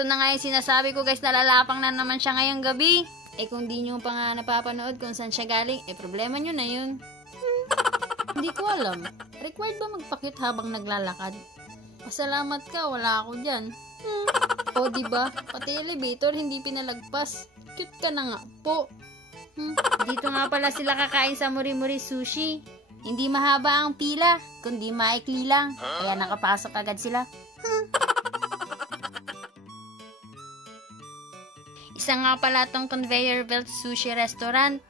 ito na nga yung sinasabi ko guys, nalalapang na naman siya ngayong gabi. Eh kung di nyo pa nga napapanood kung saan siya galing, eh problema nyo na yun. Hindi ko alam, required ba magpa-cute habang naglalakad? Pasalamat ka, wala ako dyan. O diba, pati elevator hindi pinalagpas. Cute ka na nga po. Dito nga pala sila kakain sa Muri-Muri Sushi. Hindi mahaba ang pila, kundi maikli lang. Kaya nakapasok agad sila. Isa nga pala tong conveyor belt sushi restaurant.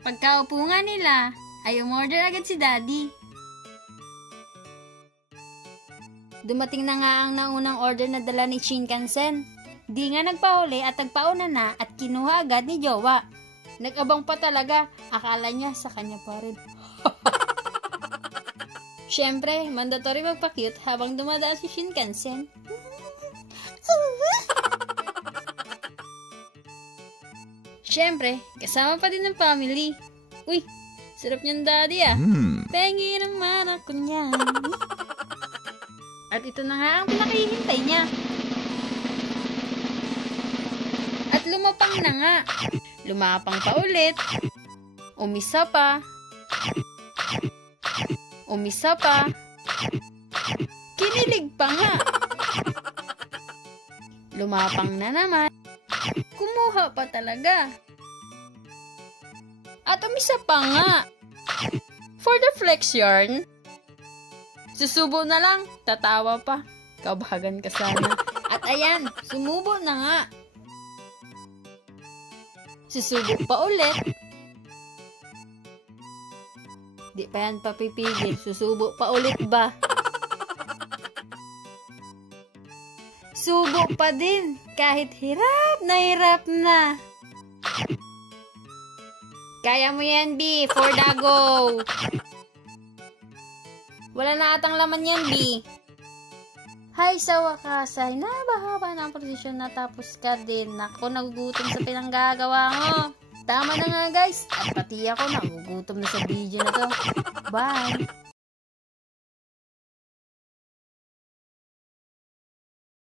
Pagkaupo nga nila, ay umorder agad si Daddy. Dumating na nga ang naunang order na dala ni Shinkansen. Di nga nagpahuli at nagpauna na at kinuha agad ni Jowa. Nag-abang pa talaga, akala niya sa kanya pa rin. Siyempre, mandatory magpa-cute habang dumadaan si Shinkansen. Siyempre, kasama pa din ng family. Uy, sarap niyan Daddy ah. Pengi naman ako niyan. At ito na nga ang pinakihintay niya. At lumapang na nga. Lumapang pa ulit. Umisa pa. Umisa pa. Kinilig pa nga. Lumapang na naman. Kumuha pa talaga. At umisa pa nga. For the flex yarn. Susubo na lang. Tatawa pa. Kabagan ka sana. At ayan, sumubo na nga. Susubo pa ulit. Di pa yan papipigil. Susubo pa ulit ba? Subo pa din. Kahit hirap na. Kaya mo yan, B. For the go. Wala na atang laman yan, B. Hay, sa wakas ay nabahaba na ang posisyon na tapos ka din. Ako, nagugutom sa pinanggagawa mo. Tama na nga guys. At pati ako nagugutom na sa video na to. Bye!